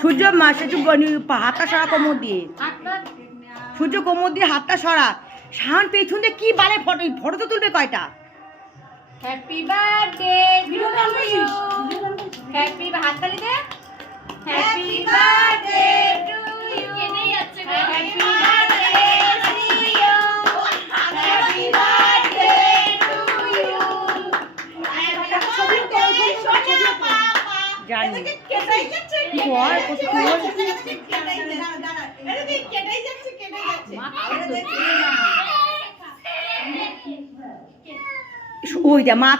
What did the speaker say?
সূর্য মাস একটু হাতটা সরা কোমর দিয়ে, সূর্য কোমর দিয়ে হাতটা সরা। শান পেছন দিয়ে কি বালে ফটো, ফটো তো তুলবে কয়টা? Happy birthday to you, happy হাততালি দে, হ্যাপি বার্থডে টু ইউ, কেনেই যাচ্ছে, happy birthday to you, happy birthday to you. জানি কেটেই যাচ্ছে, বল কত বল কেটেই যাচ্ছে। ওই যা মা